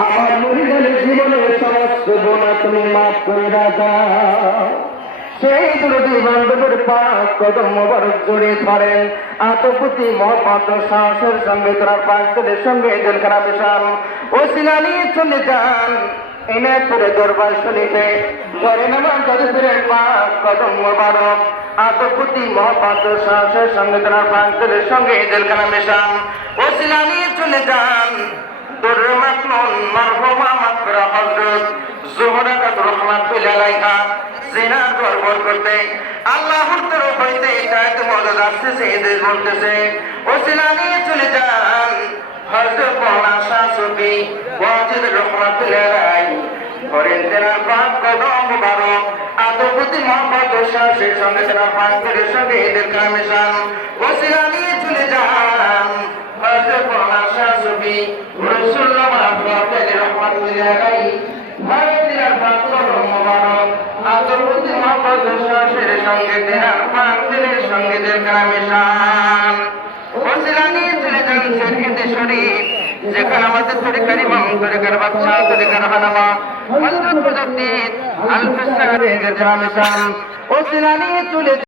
আমার মহিলার জীবনের সমস্ত গুণা তুমি মাফ করে দাও। সেই দুটি বান্ধবের পাক কদম মোবারক জড়িয়ে ধরেন, আতপুতি মহব্বত সাহসের সঙ্গে তোমার পাঁচদের সঙ্গে জেলখানা মিশান ওসিলা নিয়ে চলে যান এনায়তপুরে দরবার শরীফে ধরেন আমার যাদের পাক কদম মোবারক আতপুতি মহব্বত সাহসের সঙ্গে তোমার পাঁচদের সঙ্গে জেলখানা মিশান ওসিলা নিয়ে চলে যান দুরমাতনুন মারহুমা মাকরা হযরত জোহরা রাহমাতুল্লাহি আলাইহা জিনা গর্বর করতে আল্লাহর তরফ হইতে তাই তো মদদ আসতেছে এদের বলতেছে ওসিলা নিয়ে চলে যান হযরত মাওলানা শাহ সুফি ওয়াজিদ রাহমাতুল্লাহি আলাইহি করেন তেনার পাক কদম মুবারক আতপুতি মোহাম্মদ শাহের সঙ্গে তেনার পাকের সঙ্গে এদের কামিশান ওসিলা নিয়ে চলে যান হযরত মাওলানা শাহ সুফি রাসূলুল্লাহ রাহমাতুল্লাহি আলাইহি ভারতের পাক কদম মুবারক আতপুতি মোহাম্মদ শাহের সঙ্গে তেনার পাকের সঙ্গে এদের কামিশান ওসিলা নিয়ে চলে যান শরীয়তে শরীফ যেখানে আমাদের তরিকার ইমাম তরিকার বাদশা তরিকার হানামা হযরত মুজাদ্দিদ আল-ফিসারি গাজী রামেশান ওসিলা নিয়ে চলে